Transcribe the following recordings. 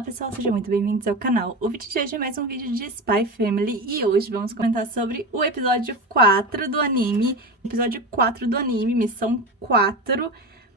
Olá pessoal, sejam muito bem-vindos ao canal. O vídeo de hoje é mais um vídeo de Spy Family e hoje vamos comentar sobre o episódio 4 do anime. Episódio 4 do anime, missão 4.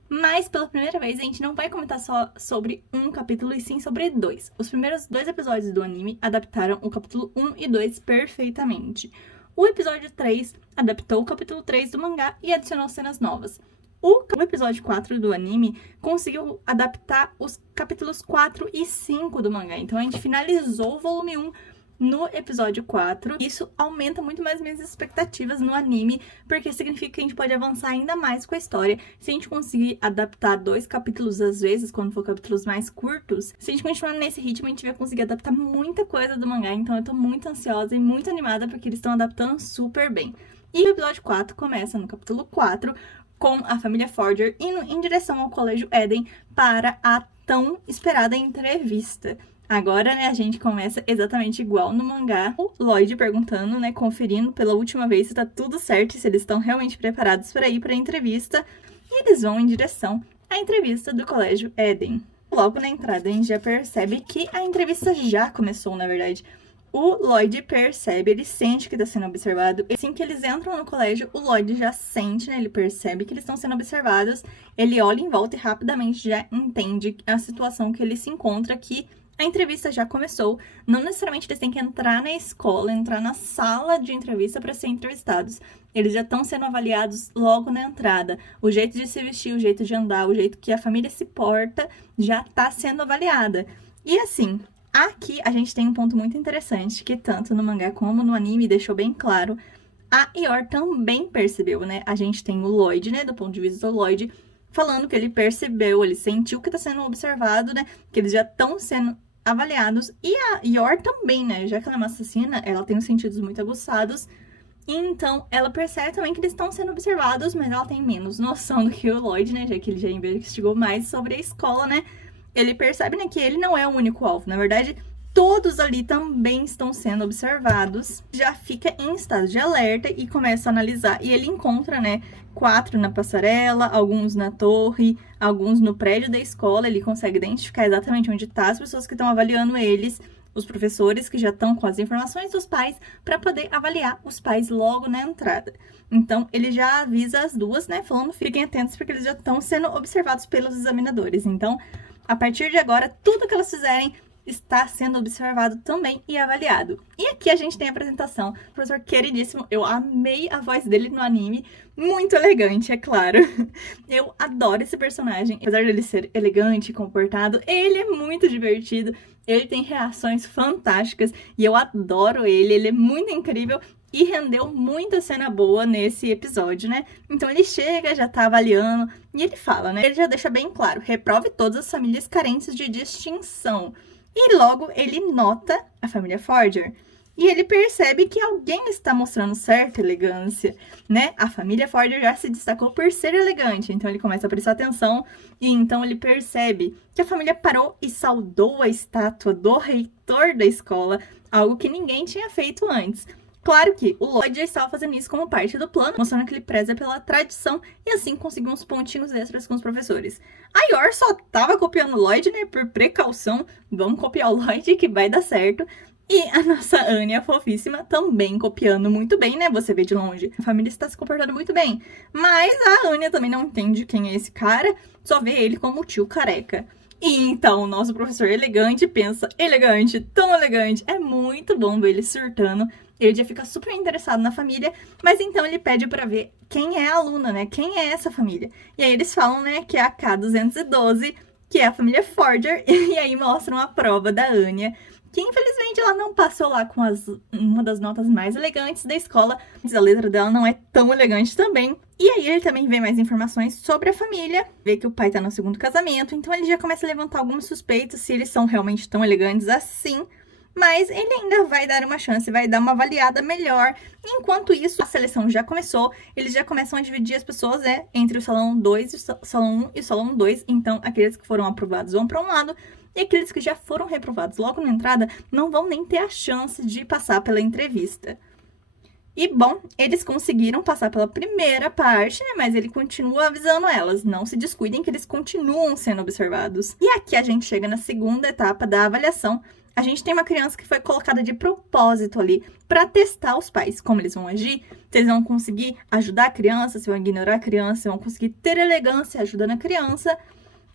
Mas pela primeira vez a gente não vai comentar só sobre um capítulo e sim sobre dois. Os primeiros dois episódios do anime adaptaram o capítulo 1 e 2 perfeitamente. O episódio 3 adaptou o capítulo 3 do mangá e adicionou cenas novas. O episódio 4 do anime conseguiu adaptar os capítulos 4 e 5 do mangá. Então, a gente finalizou o volume 1 no episódio 4. Isso aumenta muito mais minhas expectativas no anime, porque significa que a gente pode avançar ainda mais com a história. Se a gente conseguir adaptar 2 capítulos às vezes, quando for capítulos mais curtos, se a gente continuar nesse ritmo, a gente vai conseguir adaptar muita coisa do mangá. Então, eu tô muito ansiosa e muito animada, porque eles estão adaptando super bem. E o episódio 4 começa no capítulo 4, com a família Forger indo em direção ao Colégio Eden para a tão esperada entrevista. Agora, né, a gente começa exatamente igual no mangá. O Lloyd perguntando, né, conferindo pela última vez se tá tudo certo, se eles estão realmente preparados para ir para a entrevista. E eles vão em direção à entrevista do Colégio Eden. Logo na entrada, a gente já percebe que a entrevista já começou, na verdade. O Lloyd percebe, ele sente que está sendo observado. Assim que eles entram no colégio, o Lloyd já sente, né? Ele percebe que eles estão sendo observados. Ele olha em volta e rapidamente já entende a situação que ele se encontra, que a entrevista já começou. Não necessariamente eles têm que entrar na escola, entrar na sala de entrevista para ser entrevistados. Eles já estão sendo avaliados logo na entrada. O jeito de se vestir, o jeito de andar, o jeito que a família se porta já está sendo avaliada. E assim, aqui a gente tem um ponto muito interessante, que tanto no mangá como no anime deixou bem claro. A Yor também percebeu, né? A gente tem o Lloyd, né? Do ponto de vista do Lloyd, falando que ele percebeu, ele sentiu que tá sendo observado, né? Que eles já estão sendo avaliados. E a Yor também, né? Já que ela é uma assassina, ela tem os sentidos muito aguçados. Então, ela percebe também que eles estão sendo observados, mas ela tem menos noção do que o Lloyd, né? Já que ele já investigou mais sobre a escola, né? Ele percebe, né, que ele não é o único alvo. Na verdade, todos ali também estão sendo observados. Já fica em estado de alerta e começa a analisar. E ele encontra, né, 4 na passarela, alguns na torre, alguns no prédio da escola. Ele consegue identificar exatamente onde estão as pessoas que estão avaliando eles, os professores que já estão com as informações dos pais, para poder avaliar os pais logo na entrada. Então, ele já avisa as duas, né, falando, fiquem atentos, porque eles já estão sendo observados pelos examinadores. Então, a partir de agora, tudo que elas fizerem está sendo observado também e avaliado. E aqui a gente tem a apresentação do professor queridíssimo. Eu amei a voz dele no anime. Muito elegante, é claro. Eu adoro esse personagem. Apesar dele ser elegante e comportado, ele é muito divertido. Ele tem reações fantásticas e eu adoro ele. Ele é muito incrível. E rendeu muita cena boa nesse episódio, né? Então ele chega, já tá avaliando, e ele fala, né? Ele já deixa bem claro, reprove todas as famílias carentes de distinção. E logo ele nota a família Forger. E ele percebe que alguém está mostrando certa elegância, né? A família Forger já se destacou por ser elegante, então ele começa a prestar atenção. E então ele percebe que a família parou e saudou a estátua do reitor da escola, algo que ninguém tinha feito antes. Claro que o Lloyd já estava fazendo isso como parte do plano, mostrando que ele preza pela tradição e assim conseguiu uns pontinhos extras com os professores. A Yor só tava copiando o Lloyd, né, por precaução. Vamos copiar o Lloyd que vai dar certo. E a nossa Anya fofíssima também copiando muito bem, né? Você vê de longe. A família está se comportando muito bem. Mas a Anya também não entende quem é esse cara, só vê ele como o tio careca. E então o nosso professor elegante pensa, elegante, tão elegante. É muito bom ver ele surtando. Ele já fica super interessado na família, mas então ele pede pra ver quem é a aluna, né? Quem é essa família? E aí eles falam, né, que é a K212, que é a família Forger, e aí mostram a prova da Anya, que infelizmente ela não passou lá com uma das notas mais elegantes da escola, mas a letra dela não é tão elegante também. E aí ele também vê mais informações sobre a família, vê que o pai tá no segundo casamento, então ele já começa a levantar algumas suspeitas se eles são realmente tão elegantes assim. Mas ele ainda vai dar uma chance, vai dar uma avaliada melhor. Enquanto isso, a seleção já começou. Eles já começam a dividir as pessoas, né, entre o salão 2, o salão 1 e o salão 2. Então, aqueles que foram aprovados vão para um lado. E aqueles que já foram reprovados logo na entrada não vão nem ter a chance de passar pela entrevista. E, bom, eles conseguiram passar pela primeira parte, né? Mas ele continua avisando elas, não se descuidem que eles continuam sendo observados. E aqui a gente chega na segunda etapa da avaliação. A gente tem uma criança que foi colocada de propósito ali para testar os pais, como eles vão agir, se eles vão conseguir ajudar a criança, se vão ignorar a criança, se vão conseguir ter elegância ajudando a criança.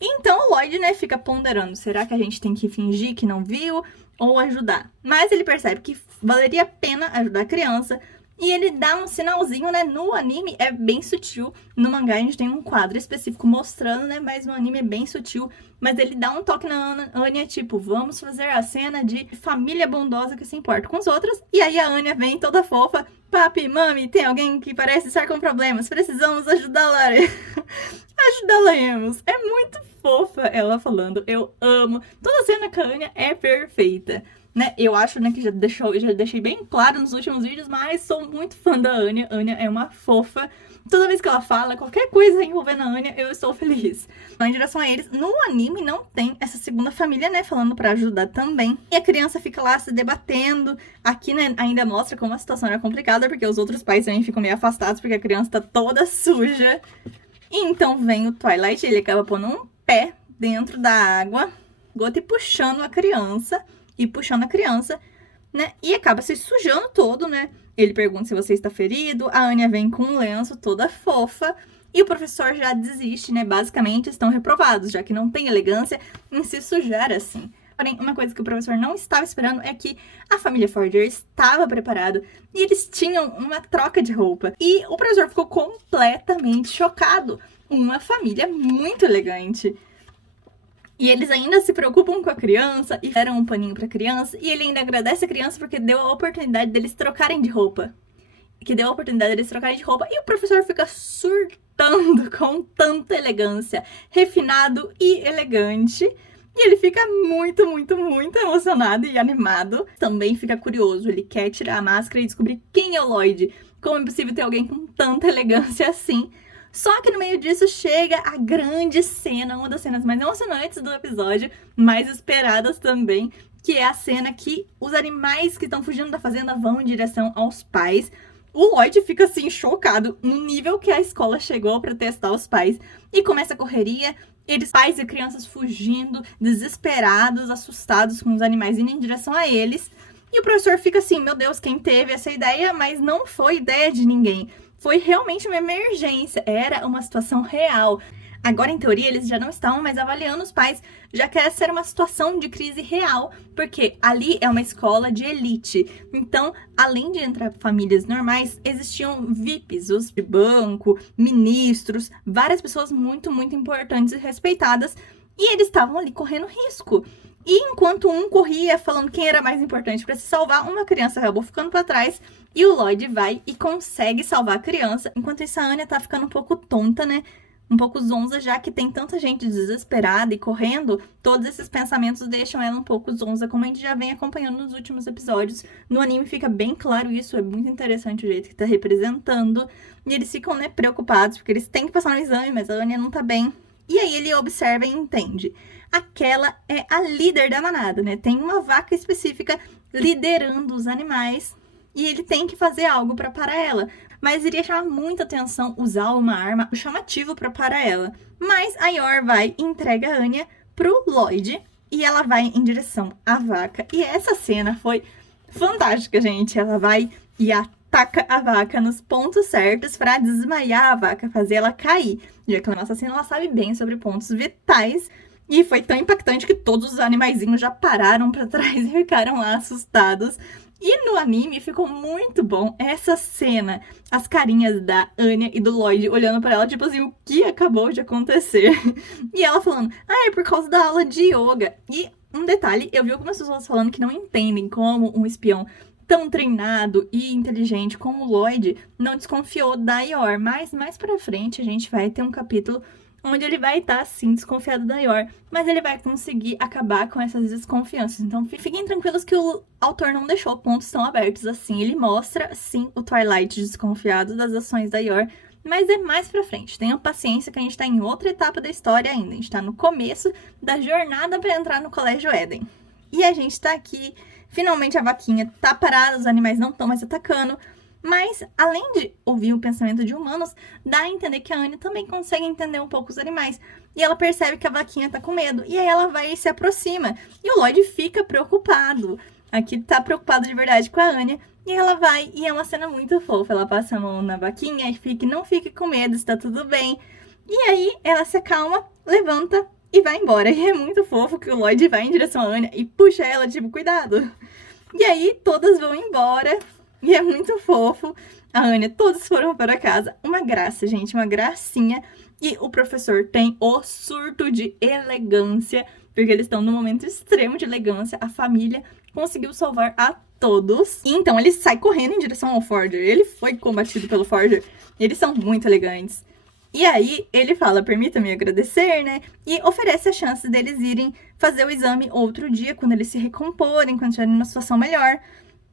Então o Lloyd, né, fica ponderando, será que a gente tem que fingir que não viu ou ajudar? Mas ele percebe que valeria a pena ajudar a criança. E ele dá um sinalzinho, né? No anime é bem sutil. No mangá a gente tem um quadro específico mostrando, né? Mas no anime é bem sutil. Mas ele dá um toque na Anya, tipo, vamos fazer a cena de família bondosa que se importa com os outros. E aí a Anya vem toda fofa. Papi, mami, tem alguém que parece estar com problemas. Precisamos ajudá-la. Ajudá-la-emos. É muito fofa ela falando. Eu amo. Toda cena com a Anya é perfeita. Né? Eu acho, né, que já deixei bem claro nos últimos vídeos, mas sou muito fã da Anya. Anya é uma fofa. Toda vez que ela fala qualquer coisa envolvendo a Anya, eu estou feliz. Em direção a eles, no anime não tem essa segunda família, né, falando pra ajudar também. E a criança fica lá se debatendo. Aqui, né, ainda mostra como a situação era complicada, porque os outros pais também ficam meio afastados, porque a criança tá toda suja. E então vem o Twilight, ele acaba pondo um pé dentro da água, gota, e puxando a criança. Né? E acaba se sujando todo, né? Ele pergunta se você está ferido, a Anya vem com um lenço toda fofa, e o professor já desiste, né? Basicamente, estão reprovados, já que não tem elegância em se sujar assim. Porém, uma coisa que o professor não estava esperando é que a família Forger estava preparada e eles tinham uma troca de roupa. E o professor ficou completamente chocado. Uma família muito elegante. E eles ainda se preocupam com a criança e deram um paninho pra criança. E ele ainda agradece a criança porque deu a oportunidade deles trocarem de roupa. E o professor fica surtando com tanta elegância. Refinado e elegante. E ele fica muito, muito, muito emocionado e animado. Também fica curioso. Ele quer tirar a máscara e descobrir quem é o Lloyd. Como é possível ter alguém com tanta elegância assim? Só que no meio disso chega a grande cena, uma das cenas mais emocionantes do episódio, mais esperadas também, que é a cena que os animais que estão fugindo da fazenda vão em direção aos pais. O Lloyd fica assim chocado no nível que a escola chegou para testar os pais e começa a correria. Eles, pais e crianças fugindo, desesperados, assustados com os animais indo em direção a eles. E o professor fica assim, meu Deus, quem teve essa ideia? Mas não foi ideia de ninguém. Foi realmente uma emergência, era uma situação real. Agora, em teoria, eles já não estavam mais avaliando os pais, já que essa era uma situação de crise real, porque ali é uma escola de elite. Então, além de entrar famílias normais, existiam VIPs, os de banco, ministros, várias pessoas muito, muito importantes e respeitadas, e eles estavam ali correndo risco. E enquanto um corria falando quem era mais importante para se salvar, uma criança acabou ficando para trás e o Lloyd vai e consegue salvar a criança. Enquanto isso, a Anya tá ficando um pouco tonta, né? Um pouco zonza, já que tem tanta gente desesperada e correndo, todos esses pensamentos deixam ela um pouco zonza, como a gente já vem acompanhando nos últimos episódios. No anime fica bem claro isso, é muito interessante o jeito que tá representando. E eles ficam, né, preocupados, porque eles têm que passar no exame, mas a Anya não tá bem. E aí ele observa e entende. Aquela é a líder da manada, né? Tem uma vaca específica liderando os animais e ele tem que fazer algo para parar ela. Mas iria chamar muita atenção usar uma arma chamativo para parar ela. Mas a Yor vai e entrega a Anya pro Lloyd e ela vai em direção à vaca. E essa cena foi fantástica, gente. Ela vai e ataca a vaca nos pontos certos para desmaiar a vaca, fazer ela cair. Já que a nossa cena ela sabe bem sobre pontos vitais. E foi tão impactante que todos os animaizinhos já pararam para trás e ficaram lá assustados. E no anime ficou muito bom essa cena. As carinhas da Anya e do Lloyd olhando para ela, tipo assim, o que acabou de acontecer? E ela falando, é por causa da aula de yoga. E um detalhe, eu vi algumas pessoas falando que não entendem como um espião tão treinado e inteligente como o Lloyd não desconfiou da Yor. Mas mais pra frente a gente vai ter um capítulo onde ele vai estar, sim, desconfiado da Yor, mas ele vai conseguir acabar com essas desconfianças. Então, fiquem tranquilos que o autor não deixou pontos tão abertos assim. Ele mostra, sim, o Twilight desconfiado das ações da Yor, mas é mais pra frente. Tenham paciência que a gente tá em outra etapa da história ainda. A gente tá no começo da jornada pra entrar no Colégio Eden. E a gente tá aqui, finalmente a vaquinha tá parada, os animais não estão mais atacando. Mas, além de ouvir o pensamento de humanos, dá a entender que a Anya também consegue entender um pouco os animais. E ela percebe que a vaquinha tá com medo. E aí ela vai e se aproxima. E o Lloyd fica preocupado. Aqui tá preocupado de verdade com a Anya. E ela vai, e é uma cena muito fofa. Ela passa a mão na vaquinha e fica, não fique com medo, está tudo bem. E aí ela se acalma, levanta e vai embora. E é muito fofo que o Lloyd vai em direção à Anya e puxa ela, tipo, cuidado. E aí todas vão embora. E é muito fofo. A Anya, todos foram para casa. Uma graça, gente, uma gracinha. E o professor tem o surto de elegância, porque eles estão num momento extremo de elegância. A família conseguiu salvar a todos. E então ele sai correndo em direção ao Forger. Ele foi combatido pelo Forger. Eles são muito elegantes. E aí ele fala, permita-me agradecer, né? E oferece a chance deles irem fazer o exame outro dia, quando eles se recomporem, quando estiverem numa situação melhor.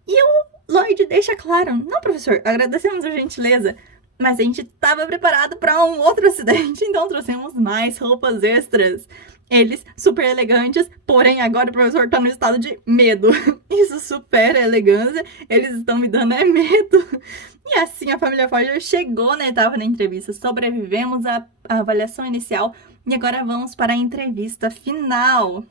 E o Lloyd deixa claro, não, professor, agradecemos a gentileza, mas a gente estava preparado para um outro acidente, então trouxemos mais roupas extras. Eles super elegantes, porém agora o professor tá no estado de medo. Isso supera a elegância, eles estão me dando medo. E assim a família Forger chegou na etapa da entrevista. Sobrevivemos à avaliação inicial e agora vamos para a entrevista final.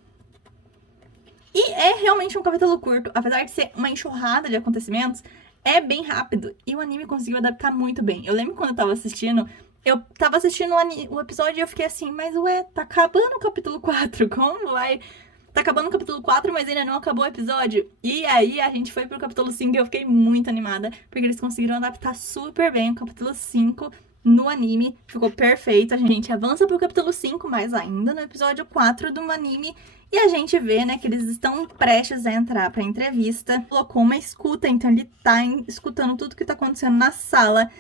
E é realmente um capítulo curto, apesar de ser uma enxurrada de acontecimentos, é bem rápido. E o anime conseguiu adaptar muito bem. Eu lembro quando eu tava assistindo o episódio e eu fiquei assim, mas ué, tá acabando o capítulo 4, como vai? Tá acabando o capítulo 4, mas ainda não acabou o episódio. E aí a gente foi pro capítulo 5 e eu fiquei muito animada, porque eles conseguiram adaptar super bem o capítulo 5 no anime. Ficou perfeito. A gente avança pro capítulo 5, mas ainda no episódio 4 do anime. E a gente vê, né, que eles estão prestes a entrar pra entrevista. Colocou uma escuta, então ele tá escutando tudo que tá acontecendo na sala.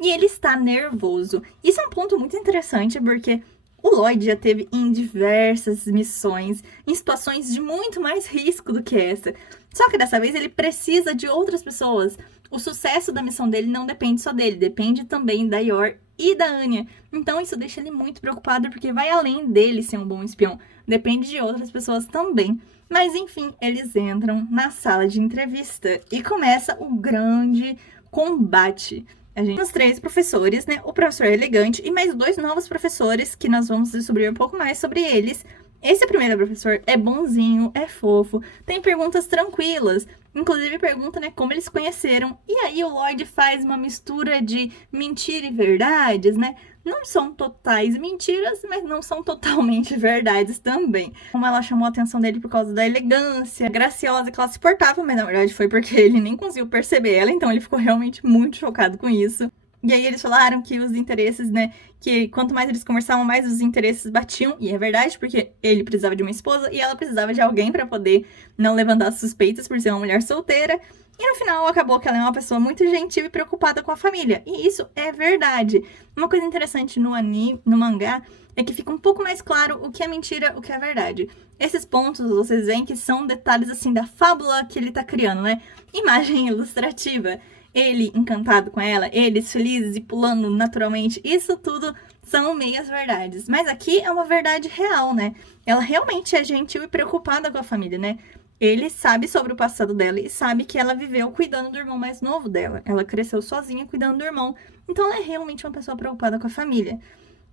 E ele está nervoso. Isso é um ponto muito interessante, porque o Lloyd já teve em diversas missões, em situações de muito mais risco do que essa. Só que dessa vez ele precisa de outras pessoas. O sucesso da missão dele não depende só dele, depende também da Yor e da Anya. Então isso deixa ele muito preocupado, porque vai além dele ser um bom espião. Depende de outras pessoas também. Mas enfim, eles entram na sala de entrevista e começa o grande combate. A gente tem os 3 professores, né? O professor elegante e mais 2 novos professores que nós vamos descobrir um pouco mais sobre eles. Esse primeiro professor é bonzinho, é fofo, tem perguntas tranquilas. Inclusive pergunta, né, como eles se conheceram. E aí o Lloyd faz uma mistura de mentira e verdades, né? Não são totais mentiras, mas não são totalmente verdades também. Como ela chamou a atenção dele por causa da elegância graciosa que ela se portava, mas na verdade foi porque ele nem conseguiu perceber ela, então ele ficou realmente muito chocado com isso. E aí eles falaram que os interesses, né, que quanto mais eles conversavam, mais os interesses batiam. E é verdade, porque ele precisava de uma esposa e ela precisava de alguém pra poder não levantar suspeitas por ser uma mulher solteira. E no final acabou que ela é uma pessoa muito gentil e preocupada com a família. E isso é verdade. Uma coisa interessante no anime, no mangá, é que fica um pouco mais claro o que é mentira, o que é verdade. Esses pontos, vocês veem que são detalhes, assim, da fábula que ele tá criando, né? Imagem ilustrativa. Ele encantado com ela, eles felizes e pulando naturalmente, isso tudo são meias verdades. Mas aqui é uma verdade real, né? Ela realmente é gentil e preocupada com a família, né? Ele sabe sobre o passado dela e sabe que ela viveu cuidando do irmão mais novo dela. Ela cresceu sozinha cuidando do irmão. Então ela é realmente uma pessoa preocupada com a família.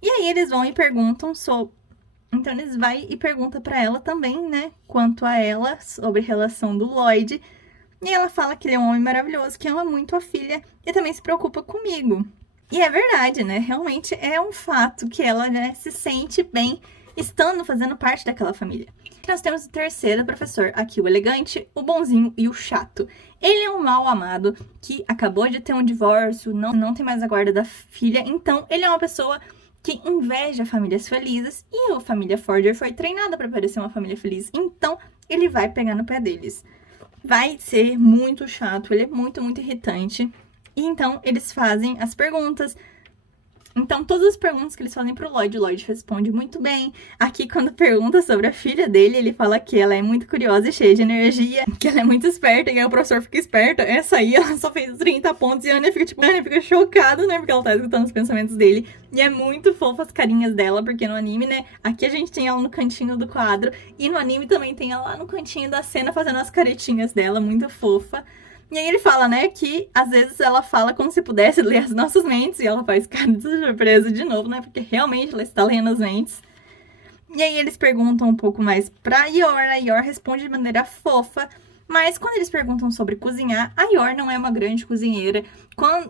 E aí eles vão e perguntam sobre... Então eles vão e perguntam pra ela também, né? Quanto a ela, sobre a relação do Lloyd. E ela fala que ele é um homem maravilhoso, que ama muito a filha e também se preocupa comigo. E é verdade, né? Realmente é um fato que ela, né, se sente bem estando fazendo parte daquela família. Nós temos o terceiro professor, aqui o elegante, o bonzinho e o chato. Ele é um mal amado que acabou de ter um divórcio, não tem mais a guarda da filha, então ele é uma pessoa que inveja famílias felizes e a família Forger foi treinada para parecer uma família feliz, então ele vai pegar no pé deles. Vai ser muito chato, ele é muito, muito irritante. E então, eles fazem as perguntas. Então, todas as perguntas que eles fazem pro Lloyd, o Lloyd responde muito bem. Aqui, quando pergunta sobre a filha dele, ele fala que ela é muito curiosa e cheia de energia, que ela é muito esperta, e aí o professor fica esperto. Essa aí, ela só fez 30 pontos e a Anya fica, tipo, fica chocada, né, porque ela tá escutando os pensamentos dele. E é muito fofa as carinhas dela, porque no anime, né, aqui a gente tem ela no cantinho do quadro, e no anime também tem ela lá no cantinho da cena fazendo as caretinhas dela, muito fofa. E aí ele fala, né, que às vezes ela fala como se pudesse ler as nossas mentes, e ela faz cara de surpresa de novo, né, porque realmente ela está lendo as mentes. E aí eles perguntam um pouco mais pra Yor, a Yor responde de maneira fofa, mas quando eles perguntam sobre cozinhar, a Yor não é uma grande cozinheira.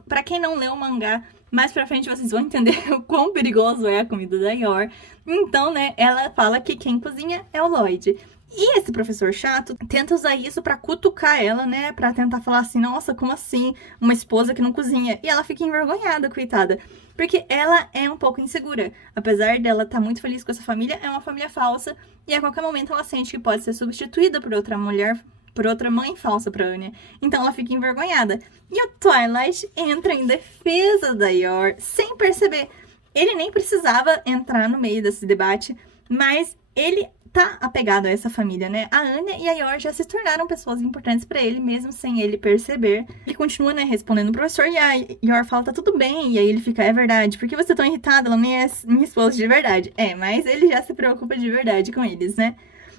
Pra quem não leu o mangá, mais pra frente vocês vão entender o quão perigoso é a comida da Yor. Então, né, ela fala que quem cozinha é o Lloyd. E esse professor chato tenta usar isso pra cutucar ela, né? Pra tentar falar assim, nossa, como assim? Uma esposa que não cozinha. E ela fica envergonhada, coitada. Porque ela é um pouco insegura. Apesar dela estar muito feliz com essa família, é uma família falsa. E a qualquer momento ela sente que pode ser substituída por outra mulher, por outra mãe falsa pra Anya. Então ela fica envergonhada. E o Twilight entra em defesa da Yor sem perceber. Ele nem precisava entrar no meio desse debate, mas ele tá apegado a essa família, né? A Anya e a Yor já se tornaram pessoas importantes pra ele, mesmo sem ele perceber. Ele continua, né, respondendo o professor, e a Yor fala, tá tudo bem, e aí ele fica, é verdade, por que você é tão irritado? Ela nem é minha esposa de verdade. É, mas ele já se preocupa de verdade com eles, né?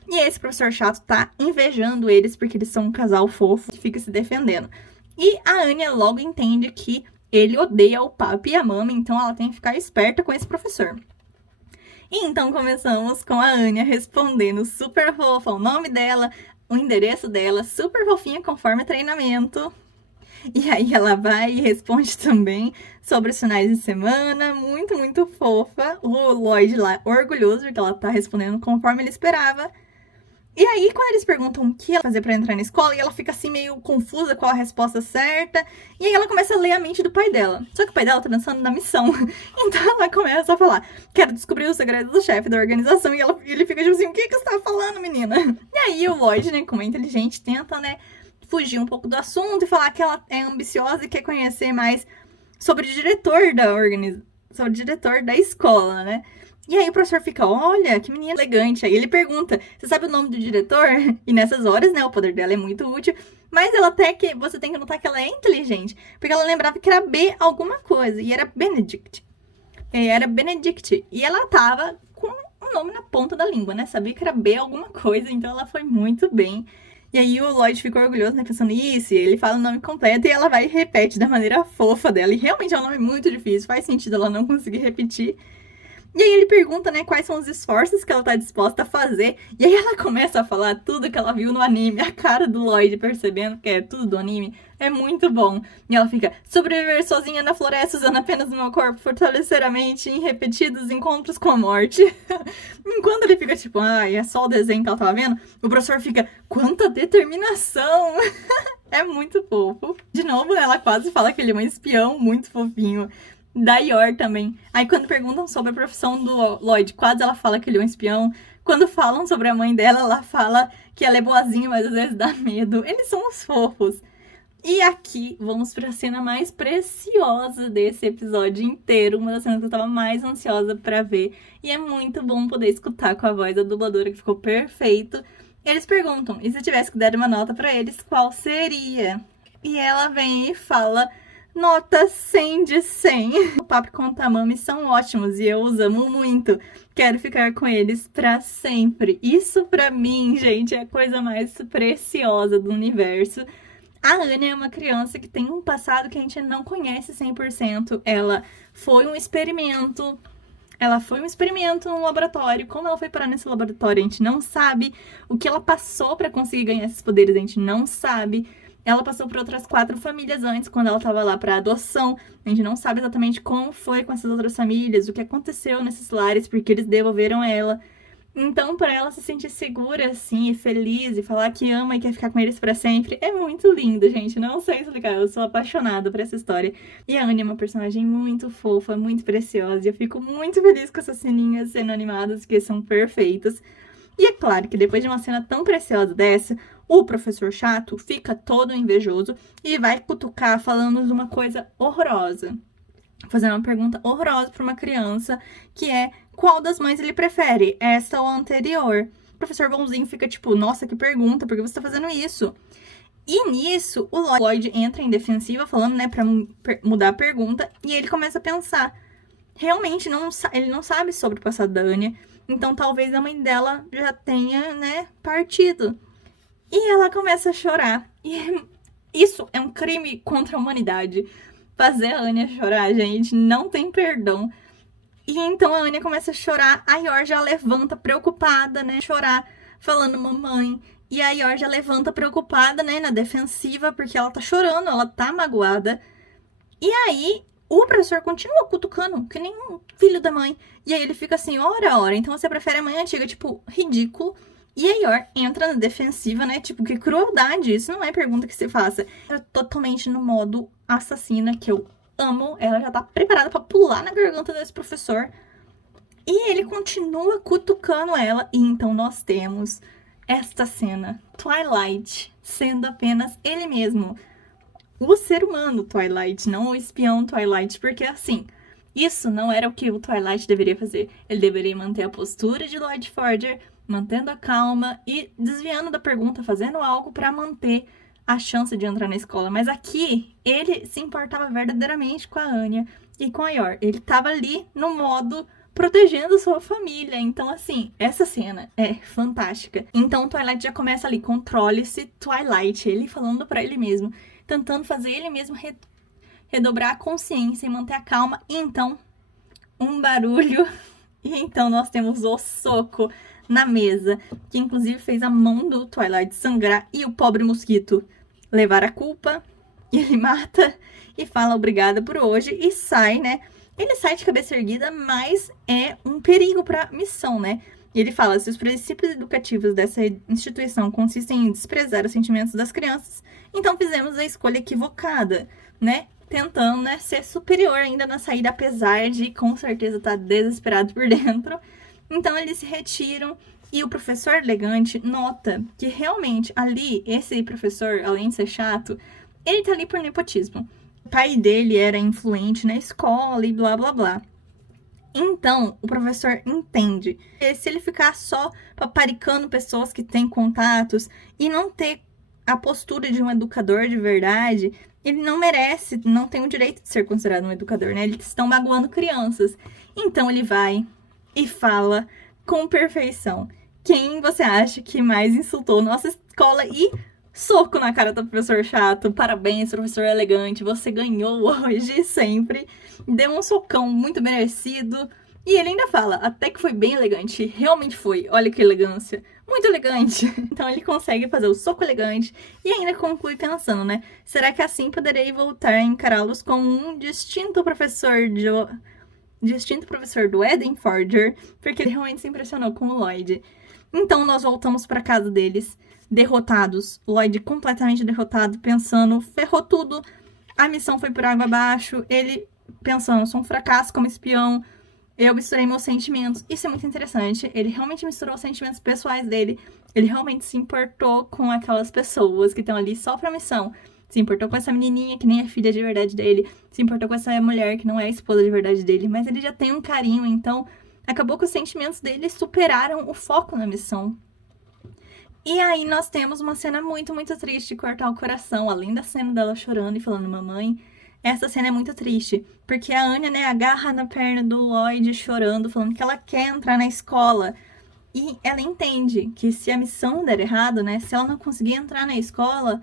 E esse professor chato tá invejando eles, porque eles são um casal fofo que fica se defendendo. E a Anya logo entende que ele odeia o papi e a mama, então ela tem que ficar esperta com esse professor. E então começamos com a Anya respondendo super fofa o nome dela, o endereço dela, super fofinha conforme treinamento. E aí ela vai e responde também sobre os finais de semana, muito, muito fofa. O Lloyd lá orgulhoso porque ela tá respondendo conforme ele esperava. E aí, quando eles perguntam o que ela fazer pra entrar na escola, e ela fica assim meio confusa qual a resposta certa, e aí ela começa a ler a mente do pai dela. Só que o pai dela tá pensando na missão. Então ela começa a falar, quero descobrir o segredo do chefe da organização, e ele fica tipo assim, o que você tá falando, menina? E aí o Lloyd, né, como é inteligente, tenta, né, fugir um pouco do assunto e falar que ela é ambiciosa e quer conhecer mais sobre o diretor sobre o diretor da escola, né? E aí o professor fica, olha, que menina elegante. Aí ele pergunta, você sabe o nome do diretor? E nessas horas, né, o poder dela é muito útil. Mas ela até que, você tem que notar que ela é inteligente. Porque ela lembrava que era B alguma coisa, e era Benedict. Era Benedict. E ela tava com o nome na ponta da língua, né? Sabia que era B alguma coisa, então ela foi muito bem. E aí o Lloyd ficou orgulhoso, né, pensando, isso, e ele fala o nome completo e ela vai e repete da maneira fofa dela. E realmente é um nome muito difícil, faz sentido ela não conseguir repetir. E aí ele pergunta, né, quais são os esforços que ela tá disposta a fazer. E aí ela começa a falar tudo que ela viu no anime. A cara do Lloyd percebendo que é tudo do anime é muito bom. E ela fica, sobreviver sozinha na floresta usando apenas o meu corpo, fortalecer a mente em repetidos encontros com a morte. Enquanto ele fica tipo, é só o desenho que ela tava vendo, o professor fica, quanta determinação! É muito fofo. De novo, ela quase fala que ele é um espião muito fofinho. Da Yor também. Aí quando perguntam sobre a profissão do Lloyd, quase ela fala que ele é um espião. Quando falam sobre a mãe dela, ela fala que ela é boazinha, mas às vezes dá medo. Eles são os fofos. E aqui vamos para a cena mais preciosa desse episódio inteiro, uma das cenas que eu tava mais ansiosa para ver. E é muito bom poder escutar com a voz da dubladora, que ficou perfeito. Eles perguntam, e se tivesse que dar uma nota para eles, qual seria? E ela vem e fala, nota 100 de 100. O Papi com o Tamami são ótimos e eu os amo muito. Quero ficar com eles pra sempre. Isso pra mim, gente, é a coisa mais preciosa do universo. A Anya é uma criança que tem um passado que a gente não conhece 100%. Ela foi um experimento. Ela foi um experimento no laboratório. Como ela foi parar nesse laboratório, a gente não sabe. O que ela passou pra conseguir ganhar esses poderes, a gente não sabe. Ela passou por outras 4 famílias antes, quando ela estava lá para adoção. A gente não sabe exatamente como foi com essas outras famílias, o que aconteceu nesses lares, porque eles devolveram ela. Então, para ela se sentir segura, assim, e feliz, e falar que ama e quer ficar com eles para sempre, é muito lindo, gente. Não sei explicar, eu sou apaixonada por essa história. E a Anya é uma personagem muito fofa, muito preciosa, e eu fico muito feliz com essas ceninhas sendo animadas, que são perfeitas. E é claro que depois de uma cena tão preciosa dessa, o professor chato fica todo invejoso e vai cutucar falando de uma coisa horrorosa. Fazendo uma pergunta horrorosa para uma criança, que é, qual das mães ele prefere, essa ou a anterior? O professor bonzinho fica tipo, nossa, que pergunta, por que você tá fazendo isso? E nisso, o Lloyd entra em defensiva, falando, né, pra mudar a pergunta, e ele começa a pensar, realmente, ele não sabe sobre o passado da Anya, então talvez a mãe dela já tenha, né, partido. E ela começa a chorar. E Isso é um crime contra a humanidade. Fazer a Anya chorar, gente, não tem perdão. E então a Anya começa a chorar, a Yor já levanta preocupada, né, chorar, falando mamãe. E a Yor já levanta preocupada, né, na defensiva, porque ela tá chorando, ela tá magoada. E aí o professor continua cutucando, que nem um filho da mãe. E aí ele fica assim, ora, então você prefere a mãe antiga, tipo, ridículo. E a Yor entra na defensiva, né? Tipo, que crueldade. Isso não é pergunta que se faça. Ela totalmente no modo assassina, que eu amo. Ela já tá preparada pra pular na garganta desse professor. E ele continua cutucando ela. E então nós temos esta cena. Twilight sendo apenas ele mesmo. O ser humano Twilight, não o espião Twilight. Porque assim, isso não era o que o Twilight deveria fazer. Ele deveria manter a postura de Lloyd Forger, mantendo a calma e desviando da pergunta, fazendo algo para manter a chance de entrar na escola. Mas aqui, ele se importava verdadeiramente com a Anya e com a Yor. Ele tava ali no modo protegendo sua família. Então, assim, essa cena é fantástica. Então, Twilight já começa ali, controle-se Twilight, ele falando para ele mesmo, tentando fazer ele mesmo redobrar a consciência e manter a calma. E então, um barulho. E então nós temos o soco na mesa, que inclusive fez a mão do Twilight sangrar e o pobre mosquito levar a culpa. E ele mata e fala obrigada por hoje e sai, né? Ele sai de cabeça erguida, mas é um perigo para a missão, né? E ele fala, se os princípios educativos dessa instituição consistem em desprezar os sentimentos das crianças, então fizemos a escolha equivocada, né? Tentando, né, ser superior ainda na saída, apesar de, com certeza, estar desesperado por dentro. Então, eles se retiram e o professor elegante nota que, realmente, ali, esse professor, além de ser chato, ele tá ali por nepotismo. O pai dele era influente na escola e blá, blá, blá. Então, o professor entende que se ele ficar só paparicando pessoas que têm contatos e não ter a postura de um educador de verdade, ele não merece, não tem o direito de ser considerado um educador, né? Eles estão magoando crianças. Então ele vai e fala com perfeição. Quem você acha que mais insultou nossa escola? E soco na cara do professor chato. Parabéns, professor elegante. Você ganhou hoje, sempre. Deu um socão muito merecido. E ele ainda fala, até que foi bem elegante. Realmente foi. Olha que elegância. Muito elegante. Então ele consegue fazer o soco elegante e ainda conclui pensando, né? Será que assim poderei voltar a encará-los como um distinto professor do Eden Forger? Porque ele realmente se impressionou com o Lloyd. Então nós voltamos para casa deles, derrotados. Lloyd completamente derrotado, pensando, ferrou tudo. A missão foi por água abaixo. Ele pensando, sou um fracasso como espião. Eu misturei meus sentimentos. Isso é muito interessante. Ele realmente misturou os sentimentos pessoais dele. Ele realmente se importou com aquelas pessoas que estão ali só pra missão. Se importou com essa menininha que nem é filha de verdade dele. Se importou com essa mulher que não é a esposa de verdade dele. Mas ele já tem um carinho, então acabou que os sentimentos dele superaram o foco na missão. E aí nós temos uma cena muito, muito triste de cortar o coração. Além da cena dela chorando e falando, mamãe... Essa cena é muito triste, porque a Anya, né, agarra na perna do Lloyd chorando, falando que ela quer entrar na escola. E ela entende que se a missão der errado, né, se ela não conseguir entrar na escola,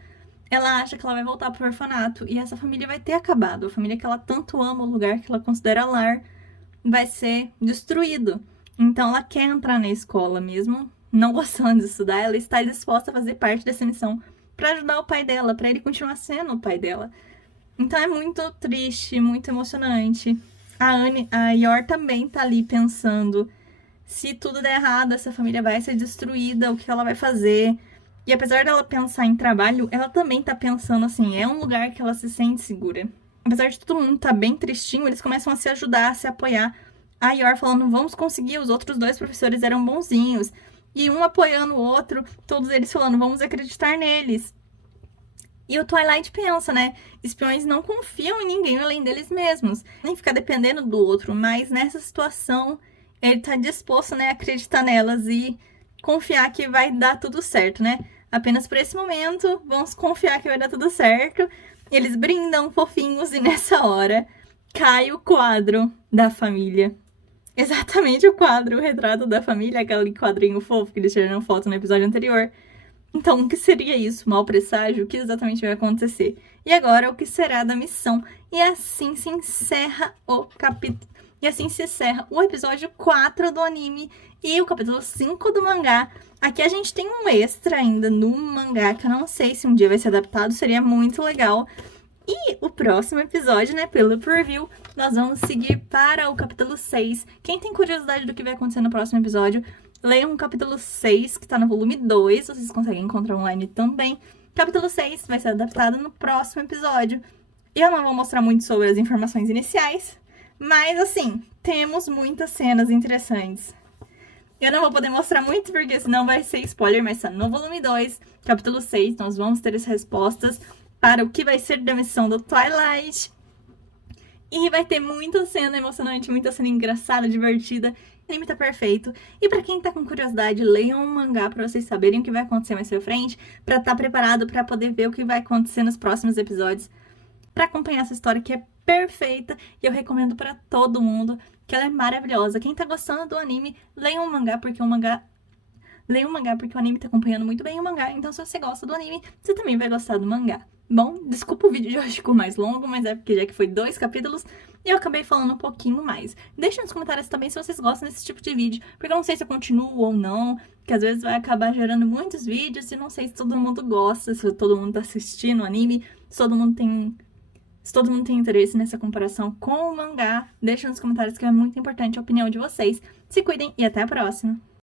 ela acha que ela vai voltar pro orfanato. E essa família vai ter acabado. A família que ela tanto ama, o lugar que ela considera lar, vai ser destruído. Então ela quer entrar na escola mesmo, não gostando de estudar, ela está disposta a fazer parte dessa missão para ajudar o pai dela, para ele continuar sendo o pai dela. Então é muito triste, muito emocionante. A Yor também tá ali pensando, se tudo der errado, essa família vai ser destruída, o que ela vai fazer? E apesar dela pensar em trabalho, ela também tá pensando assim, é um lugar que ela se sente segura. Apesar de todo mundo tá bem tristinho, eles começam a se ajudar, a se apoiar. A Yor falando, vamos conseguir, os outros dois professores eram bonzinhos. E um apoiando o outro, todos eles falando, vamos acreditar neles. E o Twilight pensa, né? Espiões não confiam em ninguém além deles mesmos. Nem ficar dependendo do outro. Mas nessa situação, ele tá disposto, né, a acreditar nelas e confiar que vai dar tudo certo, né? Apenas por esse momento, vamos confiar que vai dar tudo certo. Eles brindam fofinhos e nessa hora cai o quadro da família. Exatamente o quadro, o retrato da família, aquele quadrinho fofo que eles tiraram foto no episódio anterior. Então, o que seria isso? Mau presságio? O que exatamente vai acontecer? E agora, o que será da missão? E assim se encerra o capítulo. E assim se encerra o episódio 4 do anime e o capítulo 5 do mangá. Aqui a gente tem um extra ainda no mangá, que eu não sei se um dia vai ser adaptado, seria muito legal. E o próximo episódio, né, pelo preview, nós vamos seguir para o capítulo 6. Quem tem curiosidade do que vai acontecer no próximo episódio, leiam o capítulo 6, que tá no volume 2, vocês conseguem encontrar online também. Capítulo 6 vai ser adaptado no próximo episódio. Eu não vou mostrar muito sobre as informações iniciais, mas, assim, temos muitas cenas interessantes. Eu não vou poder mostrar muito, porque senão vai ser spoiler, mas tá no volume 2, capítulo 6, nós vamos ter as respostas para o que vai ser da missão do Twilight. E vai ter muita cena emocionante, muita cena engraçada, divertida. O anime tá perfeito. E pra quem tá com curiosidade, leiam um mangá pra vocês saberem o que vai acontecer mais pra frente, pra estar preparado pra poder ver o que vai acontecer nos próximos episódios, pra acompanhar essa história que é perfeita. E eu recomendo pra todo mundo, que ela é maravilhosa. Quem tá gostando do anime, leiam um mangá, porque o mangá... Leiam um mangá, porque o anime tá acompanhando muito bem o mangá. Então, se você gosta do anime, você também vai gostar do mangá. Bom, desculpa o vídeo de hoje ficou mais longo, mas é porque já que foi 2 capítulos, eu acabei falando um pouquinho mais. Deixem nos comentários também se vocês gostam desse tipo de vídeo, porque eu não sei se eu continuo ou não, que às vezes vai acabar gerando muitos vídeos e não sei se todo mundo gosta, se todo mundo tá assistindo o anime, se todo mundo tem interesse nessa comparação com o mangá. Deixem nos comentários que é muito importante a opinião de vocês. Se cuidem e até a próxima!